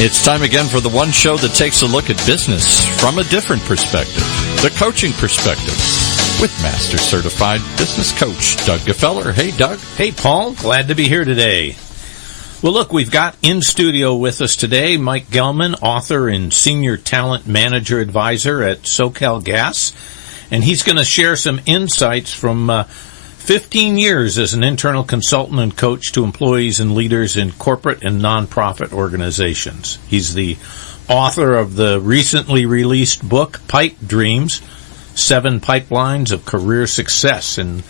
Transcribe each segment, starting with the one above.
It's time again for the one show that takes a look at business from a different perspective, the coaching perspective, with Master Certified Business Coach Doug Gefeller. Hey, Doug. Hey, Paul. Glad to be here today. Well, look, we've got in studio with us today Mike Gellman, author and Senior Talent Manager Advisor at SoCalGas, and he's going to share some insights from 15 years as an internal consultant and coach to employees and leaders in corporate and nonprofit organizations. He's the author of the recently released book, Pipe Dreams, 7 Pipelines of Career Success. And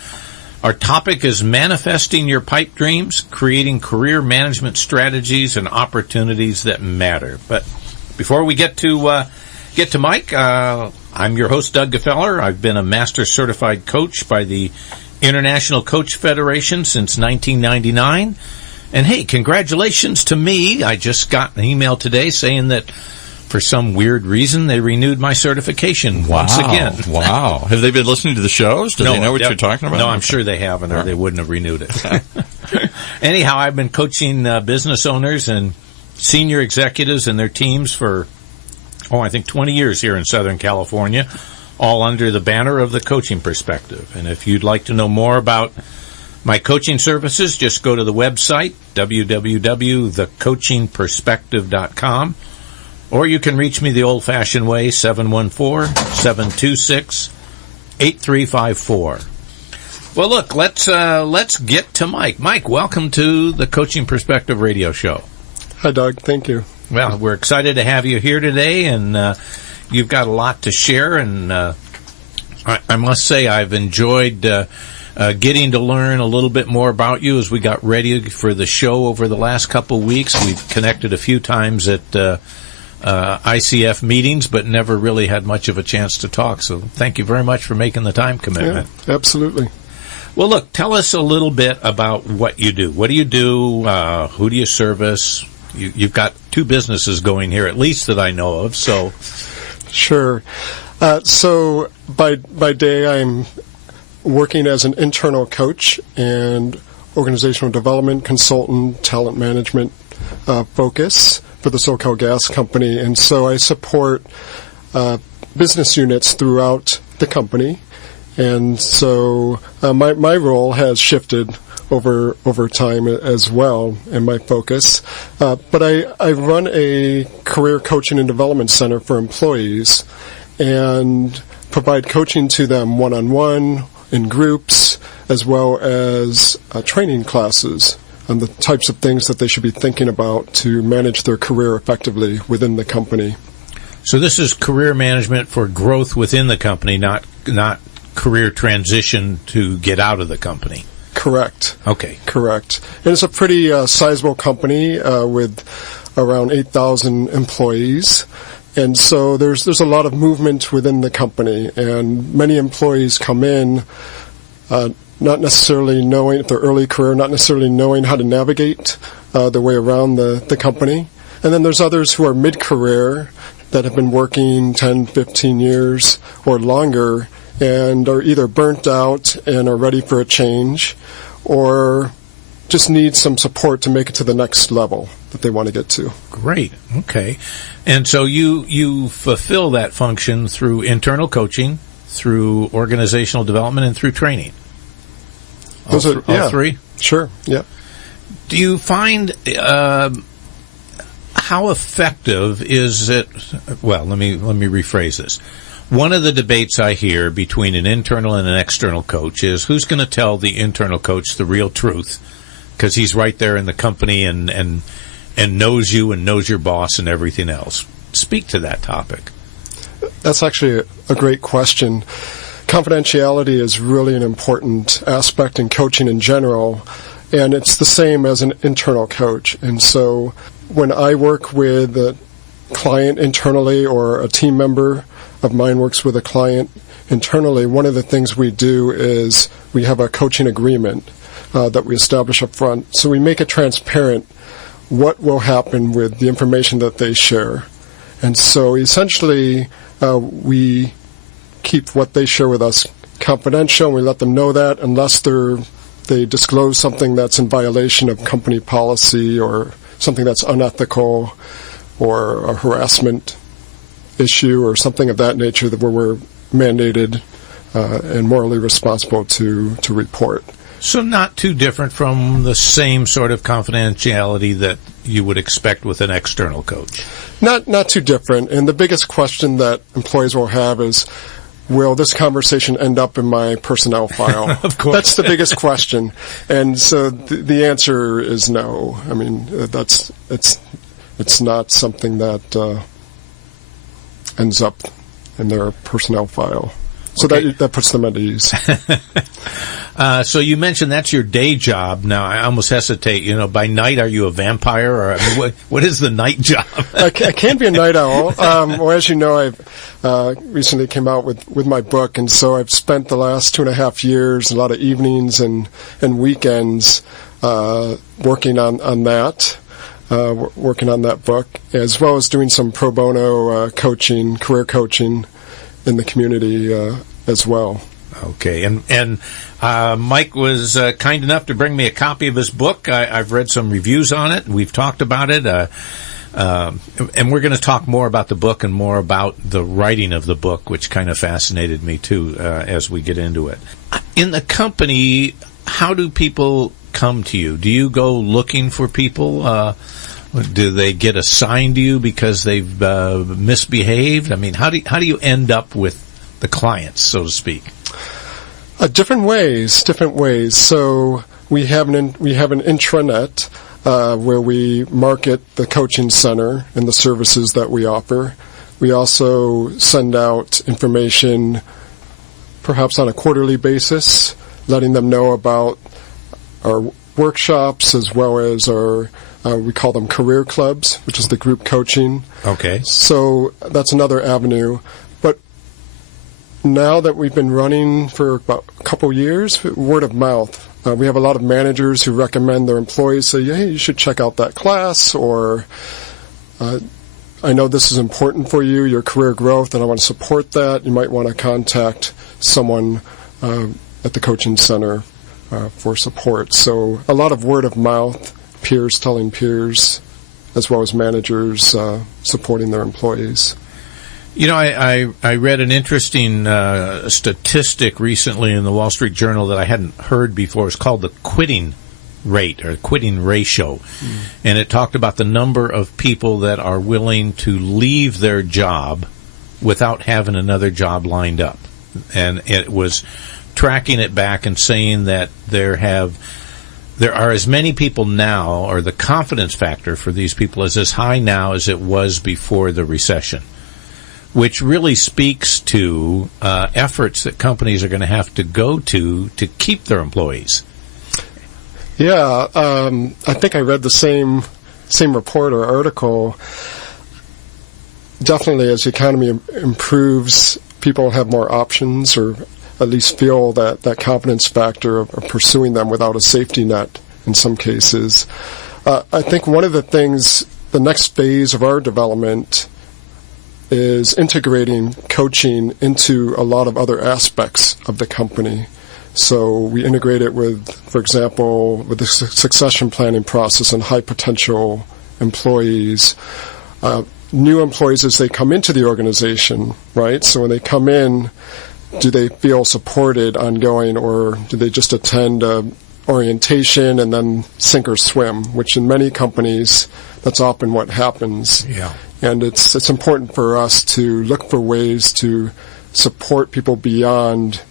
our topic is manifesting your pipe dreams, creating career management strategies and opportunities that matter. But before we get to Mike, I'm your host, Doug Gefeller. I've been a Master Certified Coach by the International Coach Federation since 1999. And hey, congratulations to me. I just got an email today saying that for some weird reason they renewed my certification once again. Wow. Have they been listening to the shows? Do they know what you're talking about? No, I'm sure they haven't, or they wouldn't have renewed it. Anyhow, I've been coaching business owners and senior executives and their teams for, I think 20 years here in Southern California, all under the banner of the Coaching Perspective. And if you'd like to know more about my coaching services, just go to the website, www.thecoachingperspective.com, or you can reach me the old-fashioned way, 714-726-8354. Well, look, let's get to Mike. Mike, welcome to the Coaching Perspective radio show. Hi, Doug. Thank you. Well, we're excited to have you here today, and you've got a lot to share, and I must say I've enjoyed getting to learn a little bit more about you as we got ready for the show over the last couple of weeks. We've connected a few times at ICF meetings, but never really had much of a chance to talk. So thank you very much for making the time commitment. Yeah, absolutely. Well, look, tell us a little bit about what you do. What do you do? Who do you service? You've got 2 businesses going here, at least that I know of. So, sure. So by day, I'm working as an internal coach and organizational development consultant, talent management focus for the SoCalGas company. And so I support business units throughout the company. And so my role has shifted over time as well in my focus. But I run a career coaching and development center for employees and provide coaching to them one-on-one, in groups, as well as training classes on the types of things that they should be thinking about to manage their career effectively within the company. So this is career management for growth within the company, not career transition to get out of the company. Correct. Okay. Correct. And it's a pretty sizable company with around 8,000 employees. And so there's a lot of movement within the company, and many employees come in not necessarily knowing, if they're early career, not necessarily knowing how to navigate their way around the company. And then there's others who are mid-career that have been working 10, 15 years or longer and are either burnt out and are ready for a change, or just need some support to make it to the next level that they want to get to. Great. Okay. And so you fulfill that function through internal coaching, through organizational development, and through training. All 3? Sure. Yeah. Do you find how effective is it? Well, let me rephrase this. One of the debates I hear between an internal and an external coach is who's going to tell the internal coach the real truth, because he's right there in the company and knows you and knows your boss and everything else. Speak to that topic. That's actually a great question. Confidentiality is really an important aspect in coaching in general, and it's the same as an internal coach. And so when I work with a client internally, or a team member of mine works with a client internally, one of the things we do is we have a coaching agreement that we establish up front. So we make it transparent what will happen with the information that they share. And so essentially we keep what they share with us confidential, and we let them know that unless they disclose something that's in violation of company policy or something that's unethical or a harassment issue or something of that nature where we're mandated and morally responsible to report. So not too different from the same sort of confidentiality that you would expect with an external coach. Not too different. And the biggest question that employees will have is, will this conversation end up in my personnel file? Of course. That's the biggest question. And so the answer is no. I mean, it's not something that ends up in their personnel file. So okay. that puts them at ease. So you mentioned that's your day job. Now, I almost hesitate. By night, are you a vampire? Or what is the night job? I can be a night owl. Well, as you know, I've recently came out with my book, and so I've spent the last 2.5 years, a lot of evenings and weekends working on that. Working on that book, as well as doing some pro bono coaching, career coaching in the community as well. Okay, and Mike was kind enough to bring me a copy of his book. I've read some reviews on it. We've talked about it, and we're going to talk more about the book and more about the writing of the book, which kind of fascinated me too as we get into it. In the company, how do people come to you? Do you go looking for people? Do they get assigned to you because they've misbehaved? I mean, how do you end up with the clients, so to speak? Different ways. So we have an intranet where we market the coaching center and the services that we offer. We also send out information, perhaps on a quarterly basis, letting them know about our workshops as well as our we call them career clubs, which is the group coaching. Okay. So that's another avenue. But now that we've been running for about a couple years, word of mouth. We have a lot of managers who recommend their employees, say, hey, you should check out that class, or I know this is important for you, your career growth, and I want to support that. You might want to contact someone at the coaching center for support. So a lot of word of mouth, peers telling peers, as well as managers supporting their employees. I read an interesting statistic recently in the Wall Street Journal that I hadn't heard before. It's called the quitting rate or quitting ratio. And it talked about the number of people that are willing to leave their job without having another job lined up. And it was tracking it back and saying that there are as many people now, or the confidence factor for these people is as high now as it was before the recession, which really speaks to efforts that companies are going to have to go to keep their employees. Yeah, I think I read the same report or article. Definitely, as the economy improves, people have more options, or at least feel that confidence factor of pursuing them without a safety net in some cases. I think one of the things, the next phase of our development is integrating coaching into a lot of other aspects of the company. So we integrate it with, for example, with the succession planning process and high potential employees, new employees as they come into the organization, right? So when they come in, do they feel supported ongoing, or do they just attend orientation and then sink or swim, which in many companies, that's often what happens. Yeah. And it's important for us to look for ways to support people beyond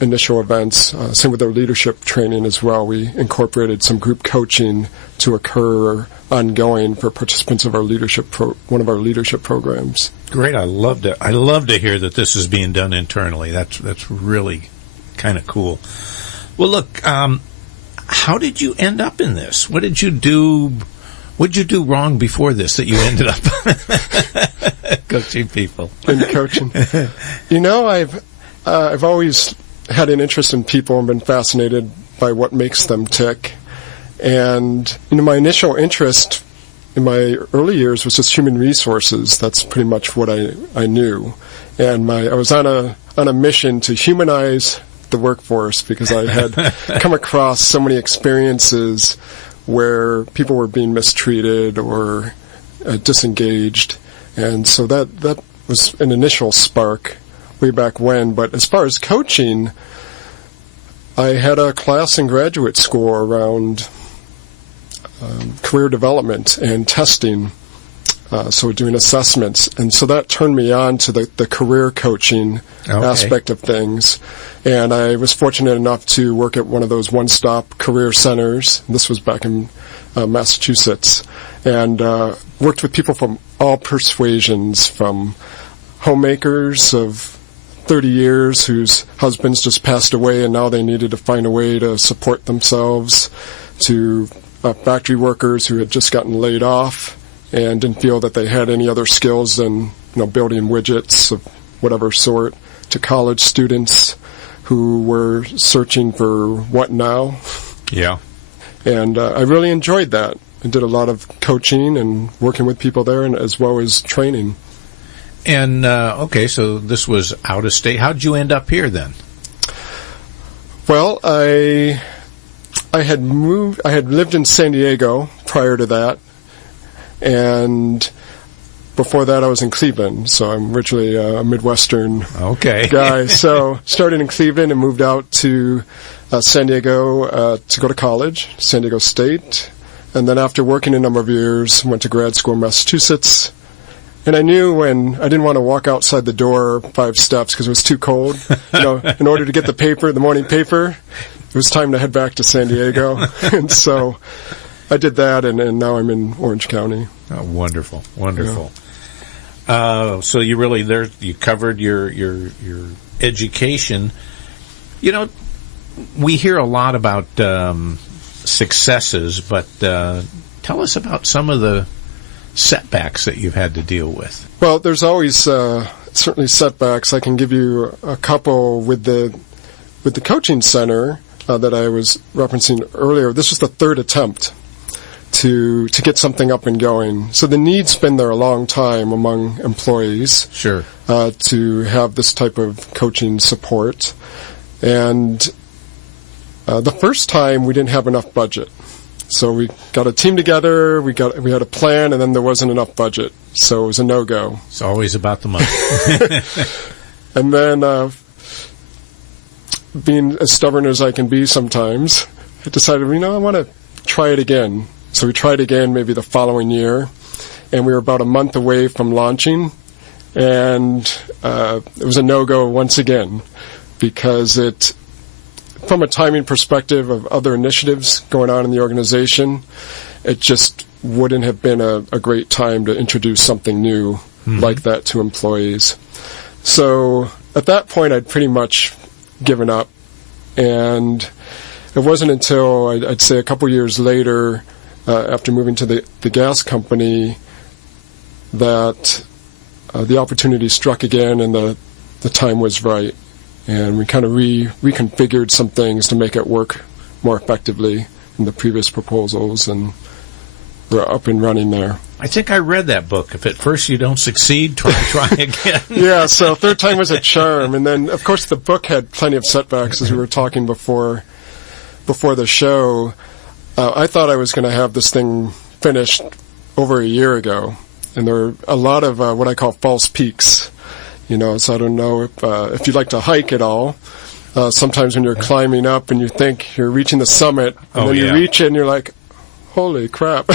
initial events. Same with our leadership training as well. We incorporated some group coaching to occur ongoing for participants of our one of our leadership programs. Great. I love to hear that this is being done internally. That's really kind of cool. Well, look, how did you end up in this? What did you do? What did you do wrong before this that you ended up coaching people? In coaching, I've always had an interest in people and been fascinated by what makes them tick. And my initial interest in my early years was just human resources. That's pretty much what I knew. And I was on a mission to humanize the workforce, because I had come across so many experiences where people were being mistreated or disengaged. And so that was an initial spark way back when. But as far as coaching, I had a class in graduate school around career development and testing, so doing assessments. And so that turned me on to the career coaching aspect of things. And I was fortunate enough to work at one of those one-stop career centers. This was back in Massachusetts. And worked with people from all persuasions, from homemakers of 30 years whose husbands just passed away and now they needed to find a way to support themselves, to factory workers who had just gotten laid off and didn't feel that they had any other skills than building widgets of whatever sort, to college students who were searching for what now. Yeah. And I really enjoyed that. I did a lot of coaching and working with people there, and as well as training. And, so this was out of state. How'd you end up here then? Well, I had lived in San Diego prior to that, and before that I was in Cleveland, so I'm originally a Midwestern guy. So started in Cleveland and moved out to San Diego to go to college, San Diego State, and then after working a number of years, went to grad school in Massachusetts. And I knew when I didn't want to walk outside the door 5 steps because it was too cold. In order to get the morning paper, it was time to head back to San Diego. And so I did that, and now I'm in Orange County. Oh, wonderful. Yeah. So you really you covered your education. We hear a lot about successes, but tell us about some of the setbacks that you've had to deal with. Well, there's always certainly setbacks. I can give you a couple with the coaching center that I was referencing earlier. This was the 3rd attempt to get something up and going. So the need's been there a long time among employees. Sure. To have this type of coaching support. And the first time we didn't have enough budget. So we got a team together, we had a plan, and then there wasn't enough budget. So it was a no-go. It's always about the money. And then, being as stubborn as I can be sometimes, I decided, I want to try it again. So we tried again maybe the following year, and we were about a month away from launching, and it was a no-go once again, because from a timing perspective of other initiatives going on in the organization, it just wouldn't have been a great time to introduce something new like that to employees. So at that point, I'd pretty much given up. And it wasn't until, I'd say a couple years later, after moving to the gas company, that the opportunity struck again and the time was right. And we kind of reconfigured some things to make it work more effectively in the previous proposals, and we're up and running there. I think I read that book. If at first you don't succeed, try again. Yeah, so 3rd time was a charm. And then, of course, the book had plenty of setbacks, as we were talking before the show. I thought I was going to have this thing finished over a year ago, and there were a lot of what I call false peaks. So I don't know if you like to hike at all. Sometimes when you're climbing up and you think you're reaching the summit, and then you reach it and you're like, holy crap.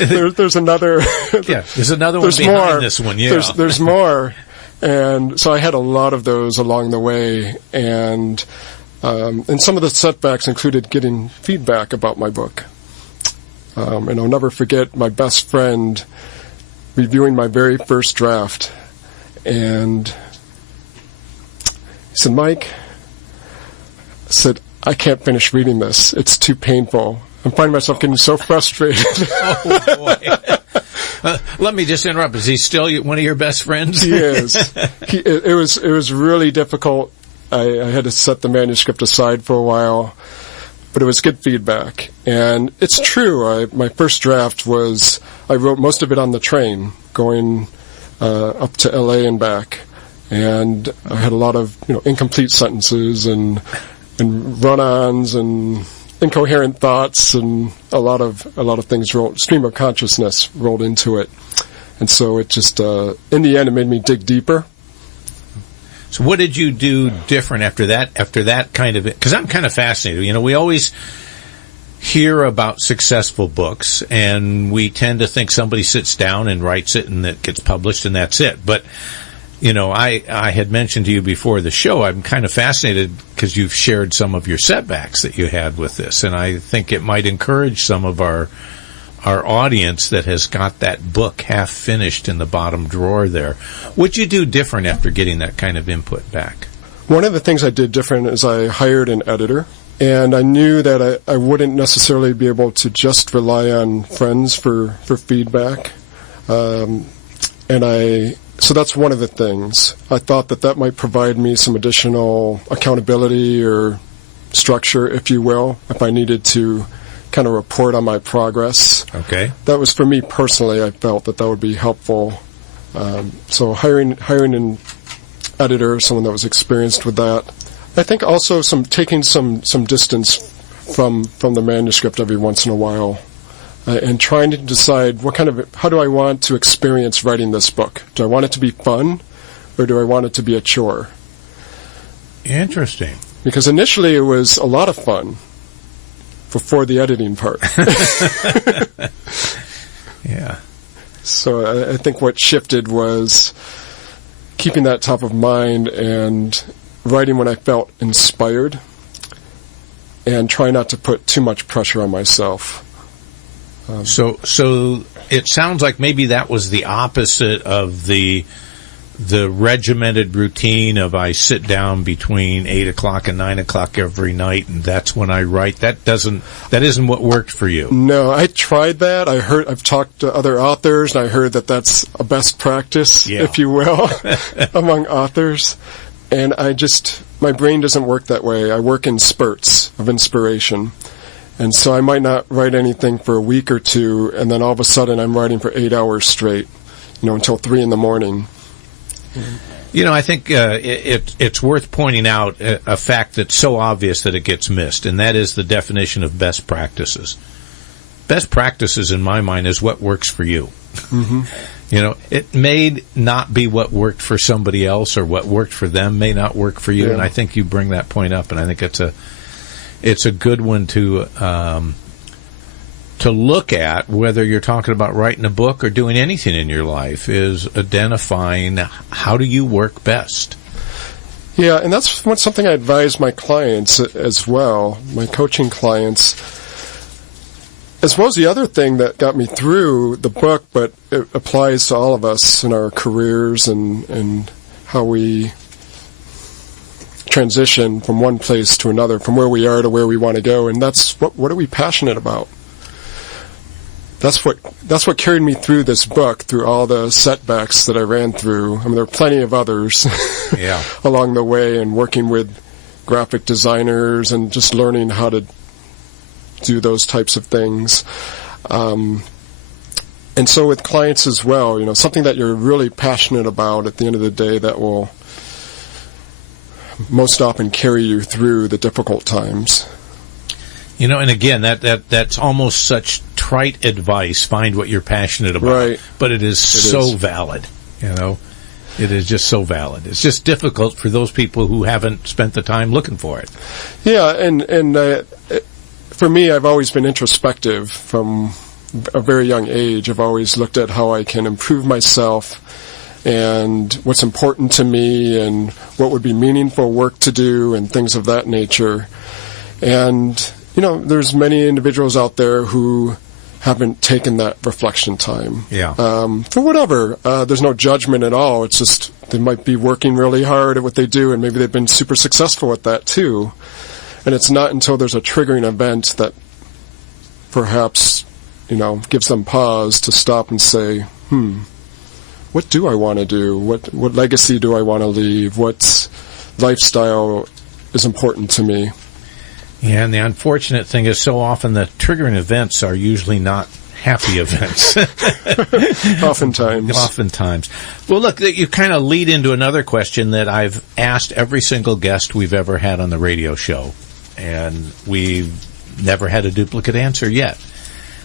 there's another... there's another one behind more. This one, yeah. There's more. And so I had a lot of those along the way. And some of the setbacks included getting feedback about my book. And I'll never forget my best friend reviewing my very first draft. And he said, Mike, I can't finish reading this. It's too painful. I'm finding myself getting so frustrated. Oh, boy. Let me just interrupt. Is he still one of your best friends? He is. It was really difficult. I had to set the manuscript aside for a while, but it was good feedback. And it's true. My first draft I wrote most of it on the train going up to LA and back, and I had a lot of incomplete sentences and run-ons and incoherent thoughts and a lot of things stream of consciousness rolled into it. And so it just, in the end, it made me dig deeper. So what did you do different after that kind of, because I'm kind of fascinated. You know, we always hear about successful books, and we tend to think somebody sits down and writes it and it gets published and that's it. But, you know, I had mentioned to you before the show, I'm kind of fascinated because you've shared some of your setbacks that you had with this, and I think it might encourage some of our audience that has got that book half finished in the bottom drawer there. What'd you do different after getting that kind of input back? One of the things I did different is I hired an editor, and I knew that I wouldn't necessarily be able to just rely on friends for feedback. So that's one of the things. I thought that might provide me some additional accountability or structure, if you will, if I needed to kind of report on my progress. Okay. That was, for me personally, I felt that would be helpful. So hiring an editor, someone that was experienced with that. I think also taking some distance from the manuscript every once in a while, and trying to decide how do I want to experience writing this book? Do I want it to be fun, or do I want it to be a chore? Interesting. Because initially it was a lot of fun before the editing part. Yeah. So I think what shifted was keeping that top of mind and writing when I felt inspired, and try not to put too much pressure on myself. So it sounds like maybe that was the opposite of the regimented routine of I sit down between 8 o'clock and 9 o'clock every night, and that's when I write. That isn't what worked for you. No, I tried that. I've talked to other authors, and I heard that that's a best practice, if you will, among authors. And my brain doesn't work that way. I work in spurts of inspiration. And so I might not write anything for a week or two, and then all of a sudden I'm writing for 8 hours straight, until 3 in the morning. You know, I think it's worth pointing out a fact that's so obvious that it gets missed, and that is the definition of best practices. Best practices, in my mind, is what works for you. Mm-hmm. It may not be what worked for somebody else, or what worked for them may not work for you, and I think you bring that point up, and I think it's a good one to look at, whether you're talking about writing a book or doing anything in your life, is identifying how do you work best. Yeah, and that's something I advise my clients as well, my coaching clients, as well as the other thing that got me through the book, but it applies to all of us in our careers and how we transition from one place to another, from where we are to where we want to go, and that's what are we passionate about? That's what carried me through this book, through all the setbacks that I ran through. I mean, there were plenty of others along the way, and working with graphic designers and just learning how to do those types of things. And so with clients as well, something that you're really passionate about at the end of the day that will most often carry you through the difficult times. And again, that's almost such trite advice. Find what you're passionate about. Right. But it is so valid. It is just so valid. It's just difficult for those people who haven't spent the time looking for it. Yeah, and for me, I've always been introspective from a very young age. I've always looked at how I can improve myself and what's important to me and what would be meaningful work to do and things of that nature. And there's many individuals out there who haven't taken that reflection time. Yeah. For whatever. There's no judgment at all. It's just they might be working really hard at what they do, and maybe they've been super successful at that too. And it's not until there's a triggering event that perhaps, gives them pause to stop and say, what do I want to do? What legacy do I want to leave? What lifestyle is important to me? Yeah, and the unfortunate thing is so often the triggering events are usually not happy events. Oftentimes. Well, look, you kind of lead into another question that I've asked every single guest we've ever had on the radio show. And we've never had a duplicate answer yet.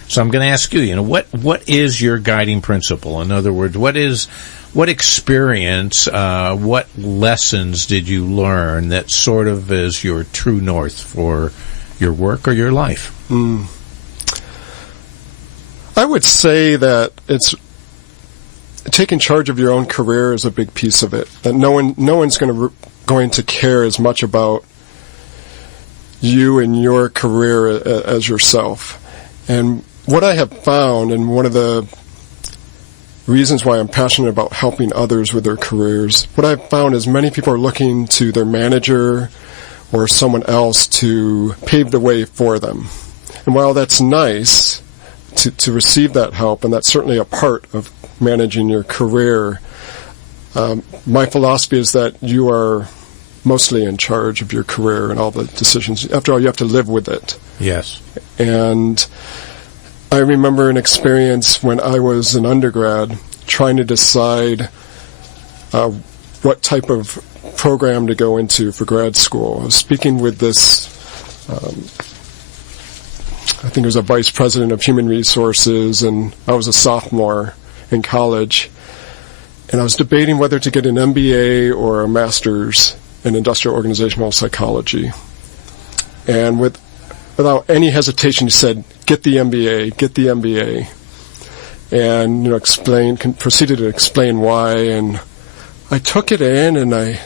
So I'm going to ask you, what is your guiding principle? In other words, what experience, what lessons did you learn that sort of is your true north for your work or your life? I would say that it's taking charge of your own career is a big piece of it. That no one's going to care as much about you and your career as yourself. And what I have found, and one of the reasons why I'm passionate about helping others with their careers, what I've found is many people are looking to their manager or someone else to pave the way for them. And while that's nice to receive that help, and that's certainly a part of managing your career, my philosophy is that you are mostly in charge of your career and all the decisions. After all, you have to live with it. Yes. And I remember an experience when I was an undergrad trying to decide what type of program to go into for grad school. I was speaking with this, I think it was a vice president of human resources, and I was a sophomore in college. And I was debating whether to get an MBA or a master's in industrial organizational psychology. And without any hesitation, he said, get the MBA, get the MBA. And, proceeded to explain why. And I took it in, and I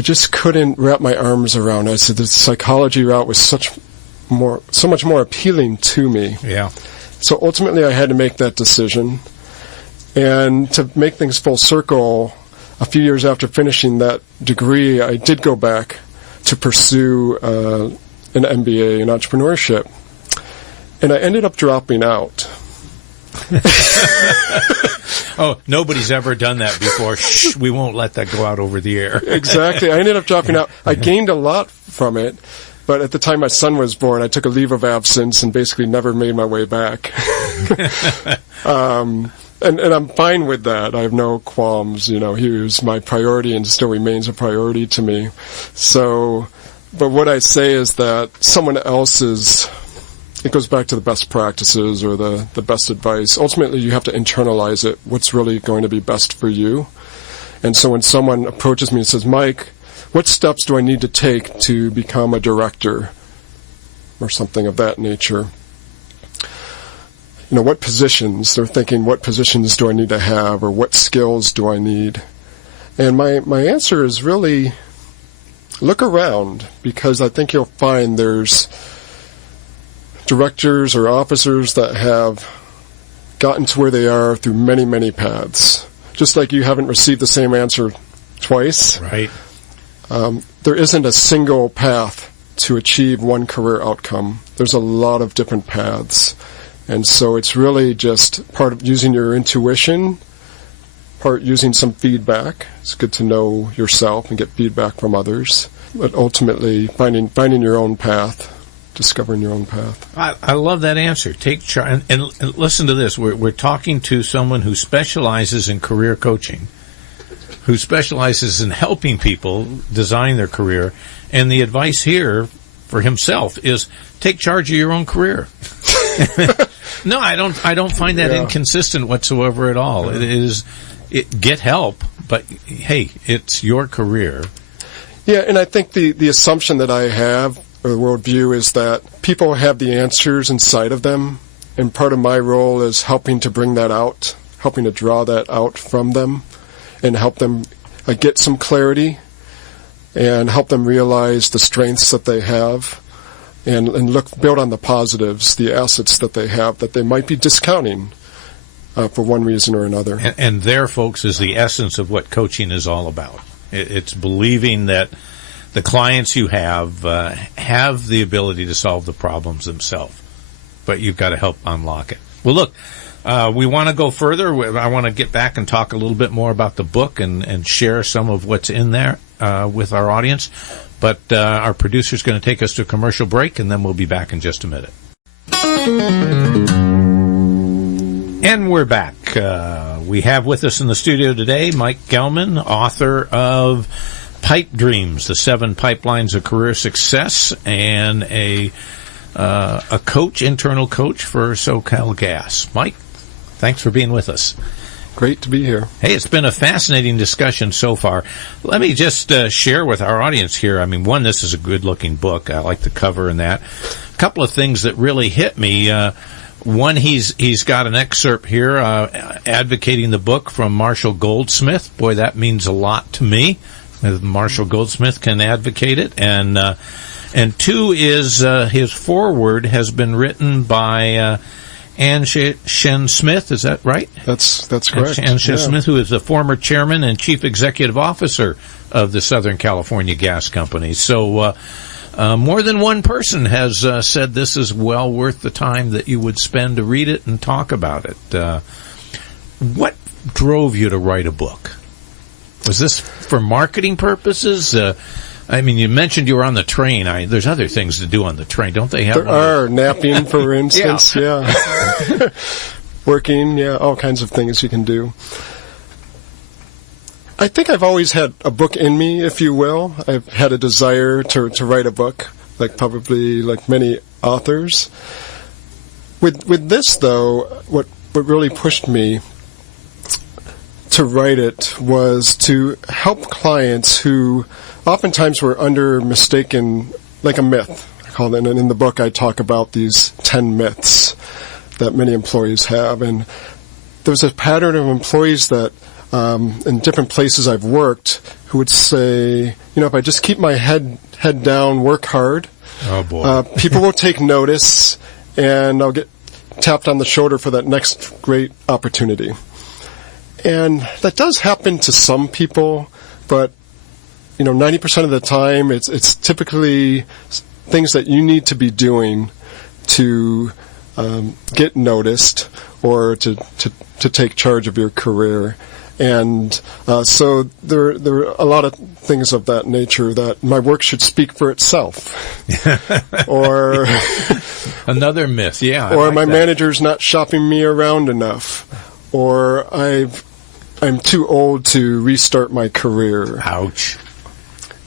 just couldn't wrap my arms around it. I said the psychology route was so much more appealing to me. Yeah. So ultimately I had to make that decision. And to make things full circle, a few years after finishing that degree, I did go back to pursue an MBA in entrepreneurship. And I ended up dropping out. Oh, nobody's ever done that before. Shh, we won't let that go out over the air. Exactly. I ended up dropping out. I gained a lot from it, but at the time my son was born, I took a leave of absence and basically never made my way back. And I'm fine with that. I have no qualms. He was my priority and still remains a priority to me. So, but what I say is that someone else's, it goes back to the best practices or the best advice. Ultimately, you have to internalize it, what's really going to be best for you. And so when someone approaches me and says, Mike, what steps do I need to take to become a director or something of that nature? What positions? They're thinking, what positions do I need to have, or what skills do I need? And my answer is really look around, because I think you'll find there's directors or officers that have gotten to where they are through many, many paths. Just like you haven't received the same answer twice. Right. There isn't a single path to achieve one career outcome. There's a lot of different paths. And so it's really just part of using your intuition, part using some feedback. It's good to know yourself and get feedback from others. But ultimately, finding your own path, discovering your own path. I love that answer. Take charge. And listen to this. We're talking to someone who specializes in career coaching, who specializes in helping people design their career. And the advice here for himself is take charge of your own career. No, I don't find that inconsistent whatsoever at all. Get help, but hey, it's your career. Yeah, and I think the assumption that I have, or the worldview, is that people have the answers inside of them, and part of my role is helping to bring that out, helping to draw that out from them, and help them get some clarity, and help them realize the strengths that they have, and build on the positives, the assets that they have that they might be discounting for one reason or another. And there, folks, is the essence of what coaching is all about. It's believing that the clients you have the ability to solve the problems themselves, but you've got to help unlock it. Well, look, we want to go further. I want to get back and talk a little bit more about the book and share some of what's in there with our audience. But our producer's going to take us to a commercial break, and then we'll be back in just a minute. And we're back. We have with us in the studio today Mike Gellman, author of Pipe Dreams, the 7 Pipelines of Career Success, and a coach, internal coach for SoCal Gas. Mike, thanks for being with us. Great to be here. Hey, it's been a fascinating discussion so far. Let me just share with our audience here. I mean, one, this is a good-looking book. I like the cover and that. A couple of things that really hit me. One, he's got an excerpt here advocating the book from Marshall Goldsmith. Boy, that means a lot to me. Marshall Goldsmith can advocate it. And two is his foreword has been written by Ann Shen Smith. Is that right? That's correct. Ann Shen Smith, who is the former chairman and chief executive officer of the Southern California Gas Company. So more than one person has said this is well worth the time that you would spend to read it and talk about it. What drove you to write a book? Was this for marketing purposes? I mean, you mentioned you were on the train. There's other things to do on the train, don't they? There are. Napping, for instance, yeah. Working, yeah, all kinds of things you can do. I think I've always had a book in me, if you will. I've had a desire to write a book, probably like many authors. With this, though, what really pushed me to write it was to help clients who oftentimes were mistaken, like a myth. I call it, and in the book I talk about these 10 myths that many employees have. And there's a pattern of employees that in different places I've worked who would say, if I just keep my head down, work hard, oh boy, people will take notice and I'll get tapped on the shoulder for that next great opportunity. And that does happen to some people, but 90% of the time, it's typically things that you need to be doing to get noticed or to take charge of your career. And so there are a lot of things of that nature that my work should speak for itself. Or another myth, yeah. Or my manager's not shopping me around enough. Or I'm too old to restart my career. Ouch.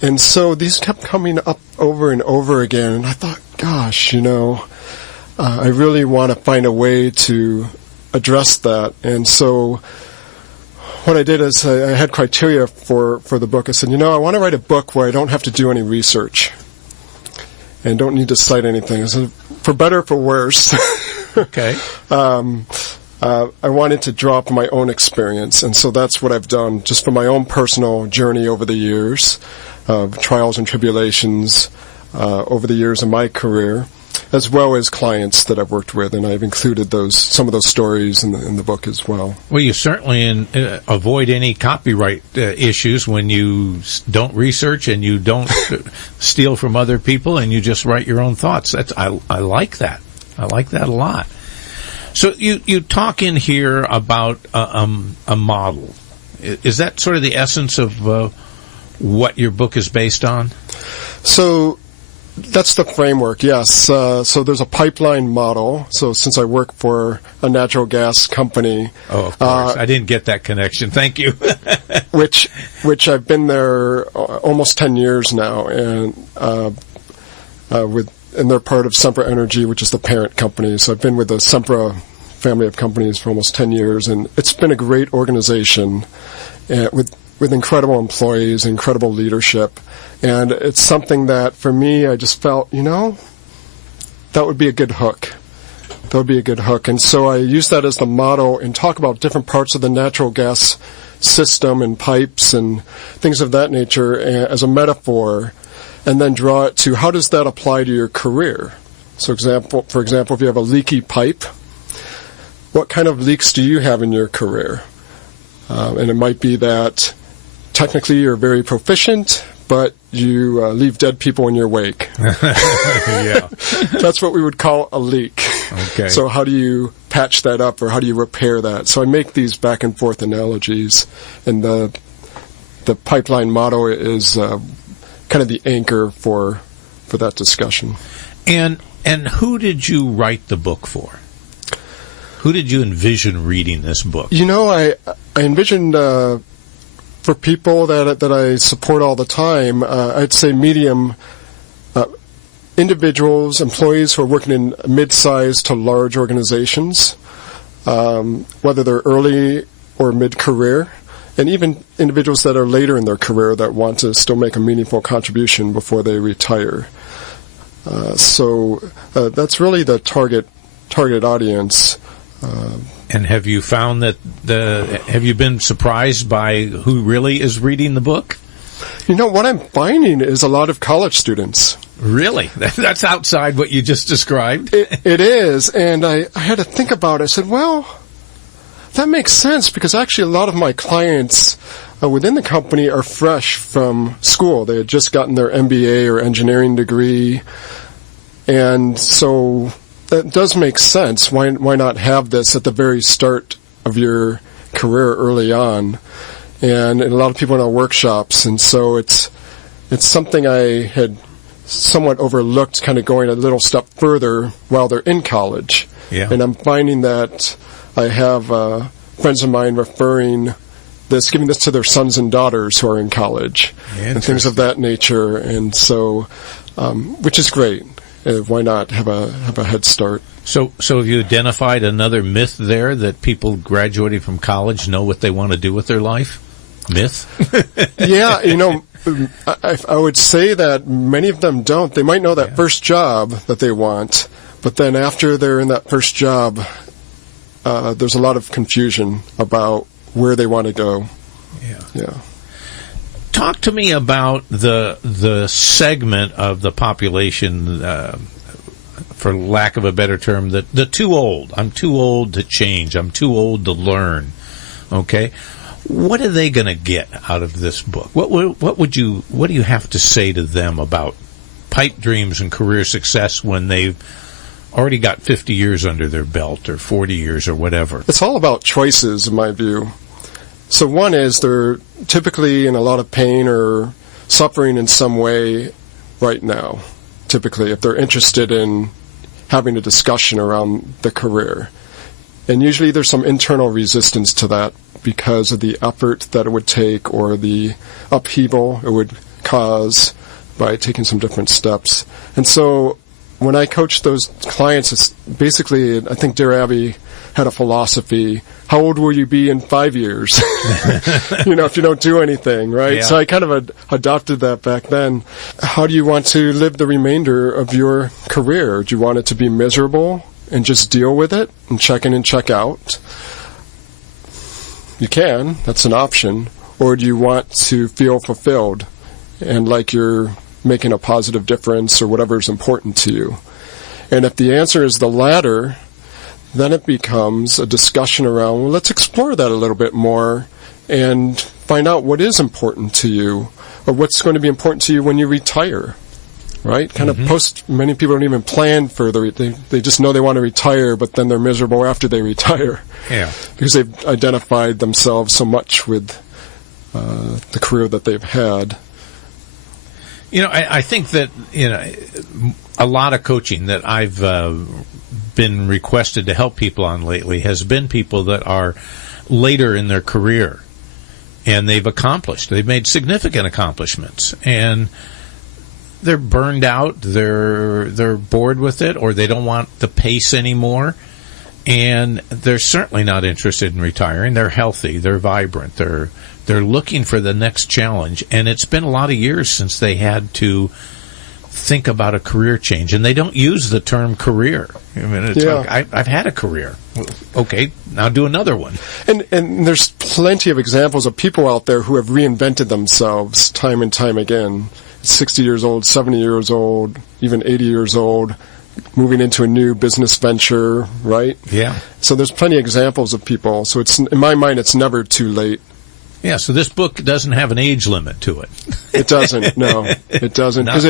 And so these kept coming up over and over again, and I thought, gosh, I really want to find a way to address that. And so what I did is I had criteria for the book. I said, I want to write a book where I don't have to do any research and don't need to cite anything. I said, for better or for worse. Okay. I wanted to draw from my own experience, and so that's what I've done, just from my own personal journey over the years, trials and tribulations over the years of my career, as well as clients that I've worked with, and I've included some of those stories in the book as well. Well, you certainly avoid any copyright issues when you don't research and you don't steal from other people, and you just write your own thoughts. I like that. I like that a lot. So you talk in here about a model. Is that sort of the essence of what your book is based on? So that's the framework, yes. So there's a pipeline model. So since I work for a natural gas company... Oh, of course. I didn't get that connection. Thank you. which I've been there almost 10 years now, and they're part of Sempra Energy, which is the parent company. So I've been with the Sempra family of companies for almost 10 years, and it's been a great organization with incredible employees, incredible leadership. And it's something that, for me, I just felt, that would be a good hook. That would be a good hook. And so I use that as the model and talk about different parts of the natural gas system and pipes and things of that nature as a metaphor, and then draw it to how does that apply to your career. So for example, if you have a leaky pipe, what kind of leaks do you have in your career? And it might be that technically you're very proficient, but you leave dead people in your wake. Yeah. That's what we would call a leak. Okay. So how do you patch that up, or how do you repair that? So I make these back and forth analogies, and the pipeline model is kind of the anchor for that discussion. And who did you write the book for? Who did you envision reading this book? I envisioned for people that I support all the time, I'd say medium individuals, employees who are working in mid-sized to large organizations, whether they're early or mid-career, and even individuals that are later in their career that want to still make a meaningful contribution before they retire. So that's really the target audience. And have you found that have you been surprised by who really is reading the book? What I'm finding is a lot of college students. Really? That's outside what you just described? It is, and I had to think about it. I said, well, that makes sense, because actually a lot of my clients within the company are fresh from school. They had just gotten their MBA or engineering degree, and so that does make sense. Why not have this at the very start of your career early on? And a lot of people in our workshops, and so it's something I had somewhat overlooked, kind of going a little step further while they're in college. Yeah. And I'm finding that I have friends of mine referring this, giving this to their sons and daughters who are in college, and things of that nature. And so, which is great. Why not have a head start? So have you identified another myth there, that people graduating from college know what they want to do with their life? Myth? Yeah, I would say that many of them don't. They might know that first job that they want, but then after they're in that first job, there's a lot of confusion about where they want to go. Yeah. Talk to me about the segment of the population, for lack of a better term, the too old. I'm too old to change. I'm too old to learn. Okay? What are they going to get out of this book? What do you have to say to them about pipe dreams and career success when they've already got 50 years under their belt, or 40 years, or whatever? It's all about choices, in my view. So one is they're typically in a lot of pain or suffering in some way right now, typically, if they're interested in having a discussion around the career. And usually there's some internal resistance to that because of the effort that it would take, or the upheaval it would cause by taking some different steps. And so when I coach those clients, it's basically, I think Dear Abby had a philosophy: how old will you be in 5 years? If you don't do anything, right? Yeah. So I kind of adopted that back then. How do you want to live the remainder of your career? Do you want it to be miserable and just deal with it and check in and check out? You can. That's an option. Or do you want to feel fulfilled and like you're making a positive difference, or whatever is important to you? And if the answer is the latter, then it becomes a discussion around, well, let's explore that a little bit more and find out what is important to you, or what's going to be important to you when you retire, right? Kind of many people don't even plan for they just know they want to retire, but then they're miserable after they retire. Yeah. Because they've identified themselves so much with the career that they've had. I think that, a lot of coaching that I've been requested to help people on lately has been people that are later in their career, and they've made significant accomplishments, and they're burned out, they're bored with it, or they don't want the pace anymore, and they're certainly not interested in retiring. They're healthy, they're vibrant, they're looking for the next challenge, and it's been a lot of years since they had to think about a career change, and they don't use the term career. I mean, it's like, I've had a career. Okay, now do another one. And there's plenty of examples of people out there who have reinvented themselves time and time again. 60 years old, 70 years old, even 80 years old, moving into a new business venture, right? Yeah. So there's plenty of examples of people. So it's, in my mind, it's never too late. Yeah, so this book doesn't have an age limit to it. It doesn't, no. It doesn't. Because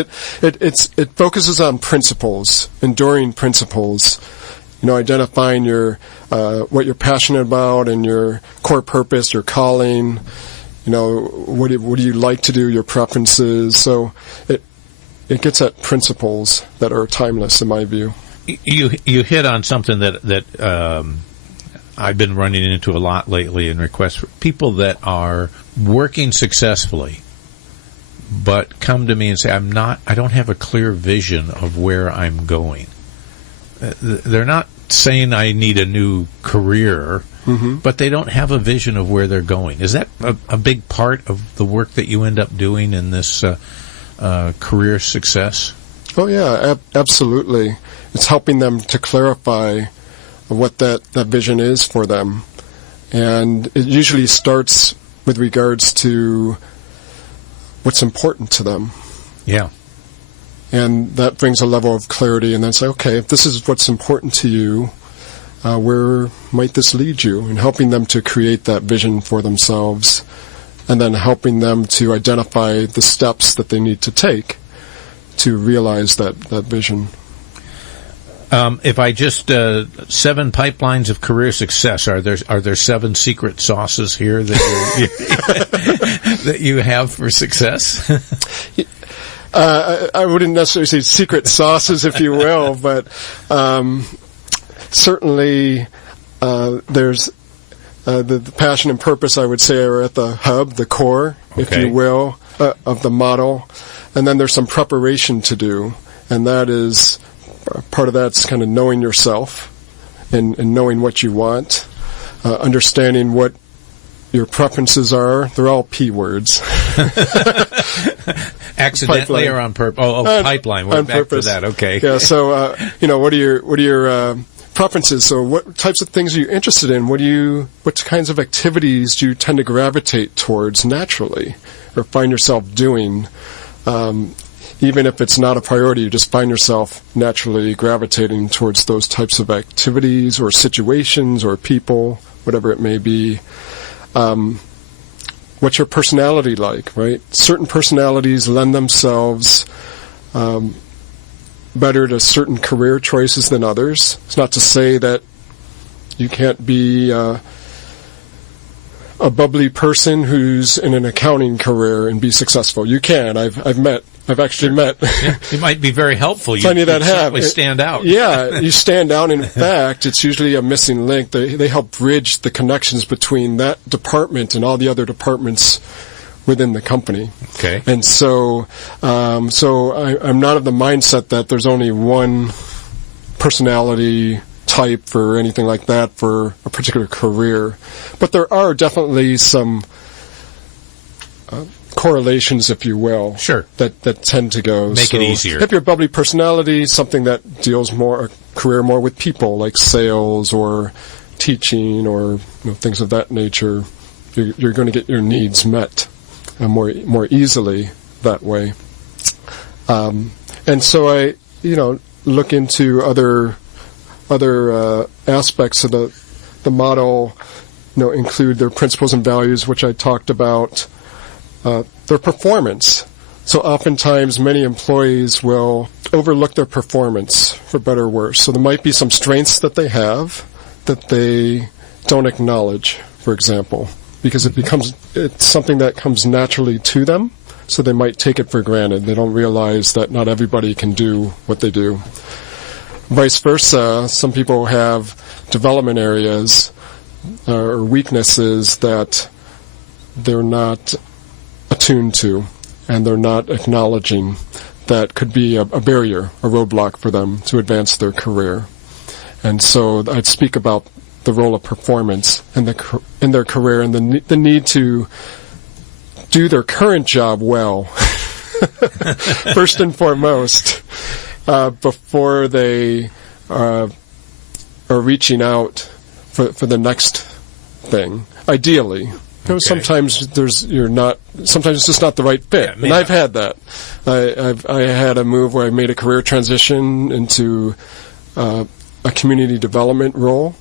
it focuses on principles, enduring principles. Identifying your what you're passionate about and your core purpose, your calling. What do you like to do, your preferences. So it gets at principles that are timeless, in my view. You hit on something that I've been running into a lot lately in requests for people that are working successfully, but come to me and say, I don't have a clear vision of where I'm going. They're not saying I need a new career, but they don't have a vision of where they're going. Is that a big part of the work that you end up doing in this career success? Oh, yeah, absolutely. It's helping them to clarify what that vision is for them. And it usually starts with regards to what's important to them. Yeah. And that brings a level of clarity, and then say, okay, if this is what's important to you, where might this lead you? And helping them to create that vision for themselves, and then helping them to identify the steps that they need to take to realize that vision. If I just 7 pipelines of career success, are there 7 secret sauces here that that you have for success? I wouldn't necessarily say secret sauces, if you will, but certainly there's the passion and purpose, I would say, are at the hub, the core, if you will, of the model. And then there's some preparation to do, and that is part of that's kind of knowing yourself and knowing what you want, understanding what your preferences are. They're all P words. Accidentally or on purpose? Pipeline. We're back to that. Okay. Yeah. So, what are your preferences? So, what types of things are you interested in? What kinds of activities do you tend to gravitate towards naturally, or find yourself doing? Even if it's not a priority, you just find yourself naturally gravitating towards those types of activities or situations or people, whatever it may be. What's your personality like, right? Certain personalities lend themselves better to certain career choices than others. It's not to say that you can't be a bubbly person who's in an accounting career and be successful. You can. I've actually met. Yeah, it might be very helpful. Plenty that have. Stand out. Yeah, you stand out. In fact, it's usually a missing link. They help bridge the connections between that department and all the other departments within the company. Okay. And so I'm not of the mindset that there's only one personality type or anything like that for a particular career. But there are definitely some correlations, if you will, sure, that tend to go. Make it easier. If you're a bubbly personality, something that deals a career more with people, like sales or teaching or things of that nature, you're going to get your needs met more easily that way. And so I look into other aspects of the model. Include their principles and values, which I talked about. Their performance. So oftentimes many employees will overlook their performance, for better or worse. So there might be some strengths that they have that they don't acknowledge, for example, because it's something that comes naturally to them, so they might take it for granted. They don't realize that not everybody can do what they do. Vice versa, some people have development areas or weaknesses that they're not attuned to, and they're not acknowledging, that could be a barrier, a roadblock for them to advance their career. And so I'd speak about the role of performance in their career, and the need to do their current job well, first and foremost, before they are reaching out for the next thing, ideally. Sometimes sometimes it's just not the right fit. Yeah, and I've had that. I had a move where I made a career transition into a community development role,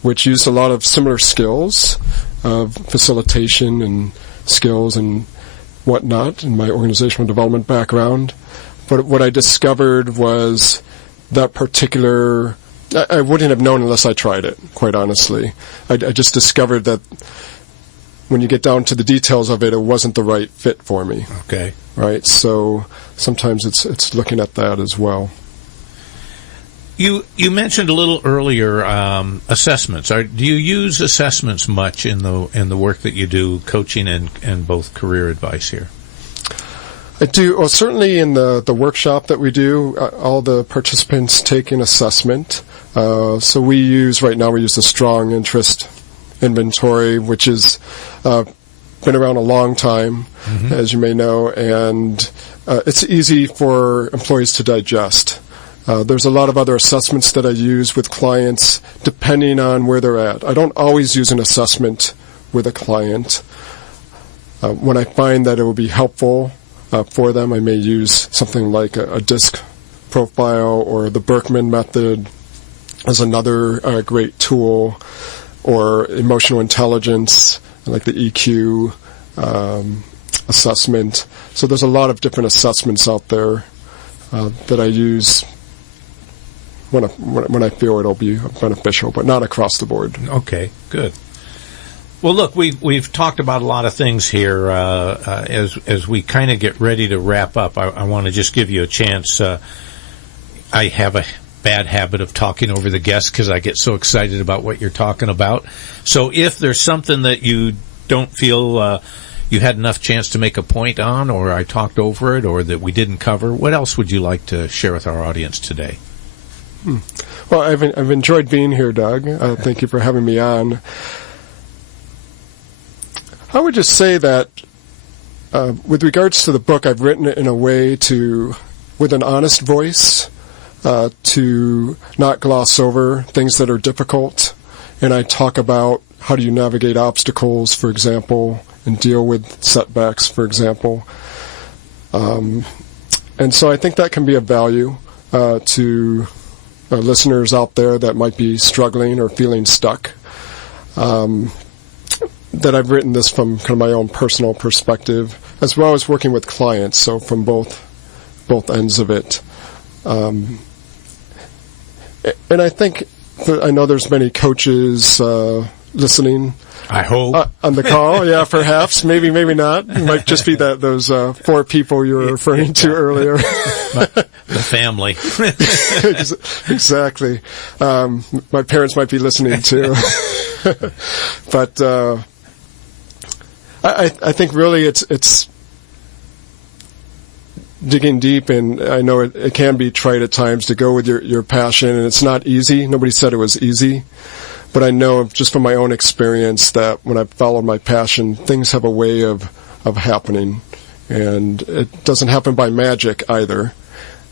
which used a lot of similar skills of facilitation and skills and whatnot in my organizational development background. But what I discovered was that particular, I wouldn't have known unless I tried it, quite honestly. I just discovered that when you get down to the details of it, it wasn't the right fit for me. Okay. Right? So sometimes it's looking at that as well. You mentioned a little earlier assessments. Do you use assessments much in the work that you do, coaching and both career advice here? I do. Well, certainly in the workshop that we do, all the participants take an assessment. So we use the strong interest inventory, which is been around a long time, as you may know, and it's easy for employees to digest. There's a lot of other assessments that I use with clients depending on where they're at. I don't always use an assessment with a client. When I find that it will be helpful for them, I may use something like a DISC profile, or the Berkman method as another great tool, or emotional intelligence, like the EQ assessment. So there's a lot of different assessments out there that I use when I feel it'll be beneficial, but not across the board. Okay, good. Well, look, we've talked about a lot of things here. As we kind of get ready to wrap up, I want to just give you a chance. I have a bad habit of talking over the guests because I get so excited about what you're talking about. So if there's something that you don't feel you had enough chance to make a point on, or I talked over it, or that we didn't cover, what else would you like to share with our audience today? Well, I've enjoyed being here, Doug. Thank you for having me on. I would just say that with regards to the book, I've written it in a way with an honest voice, to not gloss over things that are difficult. And I talk about how do you navigate obstacles, for example, and deal with setbacks, for example. And so I think that can be of value to listeners out there that might be struggling or feeling stuck. That I've written this from kind of my own personal perspective, as well as working with clients, so from both ends of it. And I think, I know there's many coaches listening. I hope. On the call, yeah, perhaps. Maybe not. It might just be those 4 people you were referring to earlier. The family. Exactly. My parents might be listening too. But I think really it's digging deep, and I know it can be trite at times to go with your passion, and it's not easy. Nobody said it was easy. But I know just from my own experience that when I followed my passion, things have a way of happening. And it doesn't happen by magic either.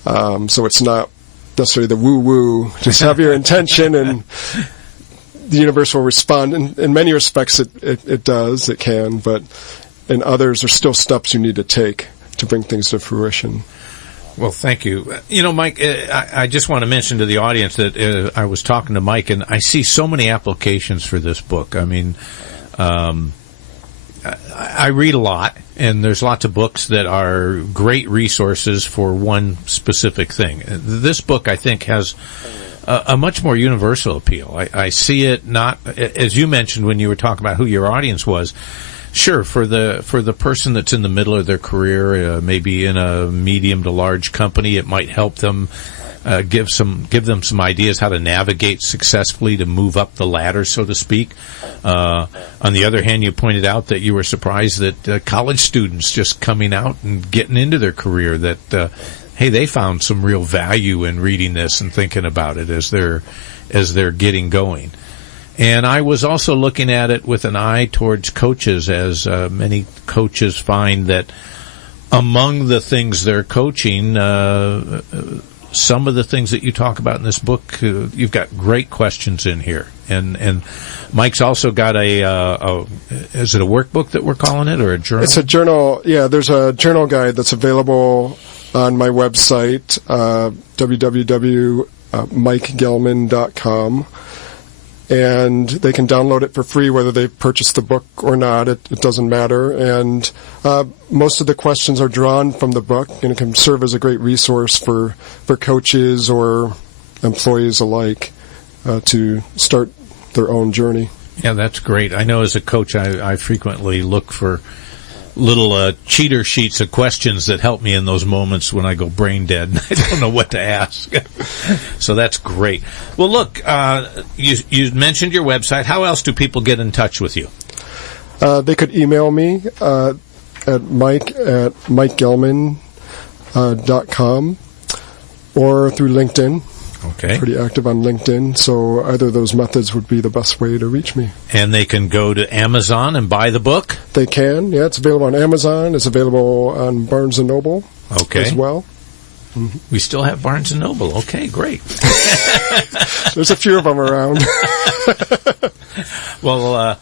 So it's not necessarily the woo-woo. Just have your intention and the universe will respond. In many respects, it does. It can. But in others, there's still steps you need to take to bring things to fruition. Well, thank you. You know, Mike, I just want to mention to the audience that I was talking to Mike, and I see so many applications for this book. I mean, I read a lot, and there's lots of books that are great resources for one specific thing. This book, I think, has a much more universal appeal. I see it not, as you mentioned when you were talking about who your audience was. Sure, for the person that's in the middle of their career, maybe in a medium to large company, it might help them give them some ideas how to navigate successfully to move up the ladder, so to speak. On the other hand, you pointed out that you were surprised that college students just coming out and getting into their career, that hey, they found some real value in reading this and thinking about it as they're getting going. And I was also looking at it with an eye towards coaches, as many coaches find that among the things they're coaching, some of the things that you talk about in this book, you've got great questions in here. And Mike's also got is it a workbook that we're calling it, or a journal? It's a journal. Yeah, there's a journal guide that's available on my website, www.mikegellman.com. And they can download it for free, whether they purchase the book or not. It doesn't matter. And most of the questions are drawn from the book, and it can serve as a great resource for coaches or employees alike to start their own journey. Yeah, that's great. I know as a coach, I frequently look for little cheater sheets of questions that help me in those moments when I go brain dead and I don't know what to ask. So that's great. Well, look, you mentioned your website. How else do people get in touch with you? They could email me at mike@mikegellman.com or through LinkedIn. Okay. Pretty active on LinkedIn, so either of those methods would be the best way to reach me. And they can go to Amazon and buy the book? They can, yeah. It's available on Amazon. It's available on Barnes & Noble as well. Mm-hmm. We still have Barnes & Noble. Okay, great. There's a few of them around. Well,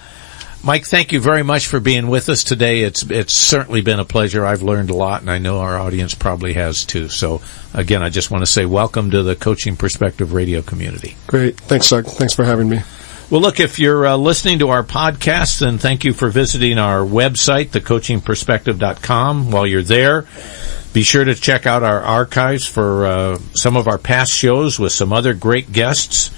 Mike, thank you very much for being with us today. It's certainly been a pleasure. I've learned a lot, and I know our audience probably has too. So, again, I just want to say welcome to the Coaching Perspective radio community. Great. Thanks, Doug. Thanks for having me. Well, look, if you're listening to our podcast, then thank you for visiting our website, thecoachingperspective.com. While you're there, be sure to check out our archives for some of our past shows with some other great guests.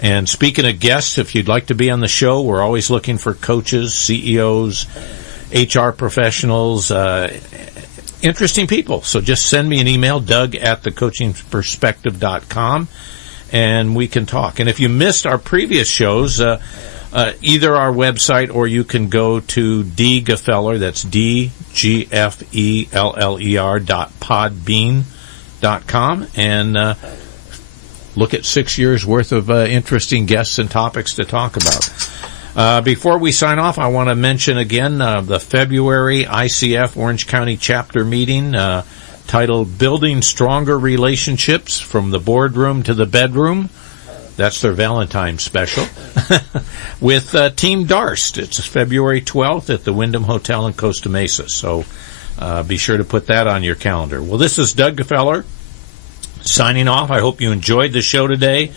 And speaking of guests, if you'd like to be on the show, we're always looking for coaches, CEOs, HR professionals, interesting people. So just send me an email, doug@thecoachingperspective.com, and we can talk. And if you missed our previous shows, either our website or you can go to dgefeller, that's dgefeller.podbean.com, and look at 6 years' worth of interesting guests and topics to talk about. Before we sign off, I want to mention again the February ICF Orange County Chapter meeting titled Building Stronger Relationships from the Boardroom to the Bedroom. That's their Valentine's special. With Team Darst. It's February 12th at the Wyndham Hotel in Costa Mesa. So be sure to put that on your calendar. Well, this is Doug Gefeller signing off. I hope you enjoyed the show today,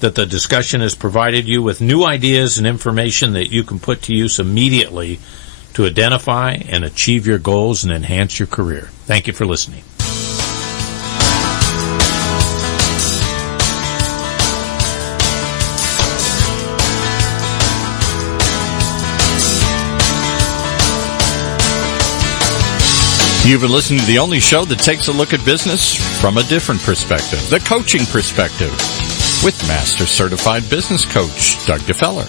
that the discussion has provided you with new ideas and information that you can put to use immediately to identify and achieve your goals and enhance your career. Thank you for listening. You've been listening to the only show that takes a look at business from a different perspective, the coaching perspective, with Master Certified Business Coach Doug Gefeller.